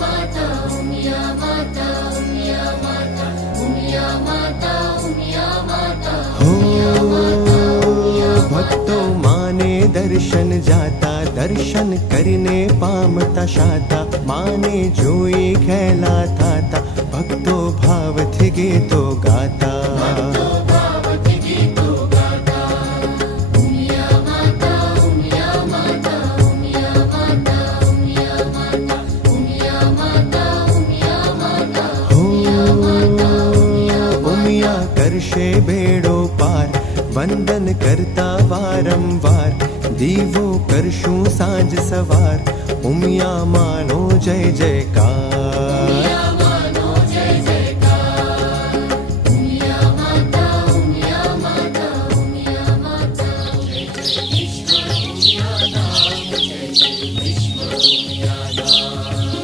माता उमिया माता उमिया माता उमिया माता उमिया माता उमिया माता उमिया भक्तो माने दर्शन जाता दर्शन करने पामता शाता माने जोई खेला थाता भक्तो भाव थी गीतो गाता भक्तो भावति गीतो गाता उमिया माता उमिया माता उमिया माता उमिया माता उमिया माता उमिया माता उमिया माता उमिया करशे बेड़ो पार वंदन करता वारंवार दीवो करशूं सांज सवार उमिया मानो जय जयकार उमिया मानो जय जयकार उमिया माता उमिया माता उमिया माता जय जय विश्व उमिया धाम जय जय विश्व उमिया धाम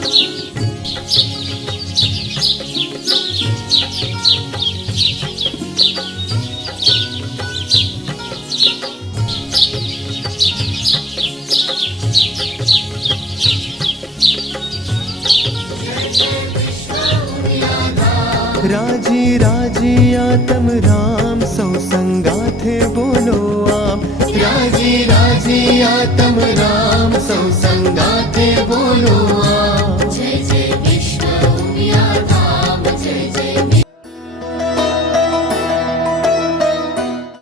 राजी राजी आत्म राम सौ संगा थे बोलो आम राजी राजी आत्म राम सौ संगा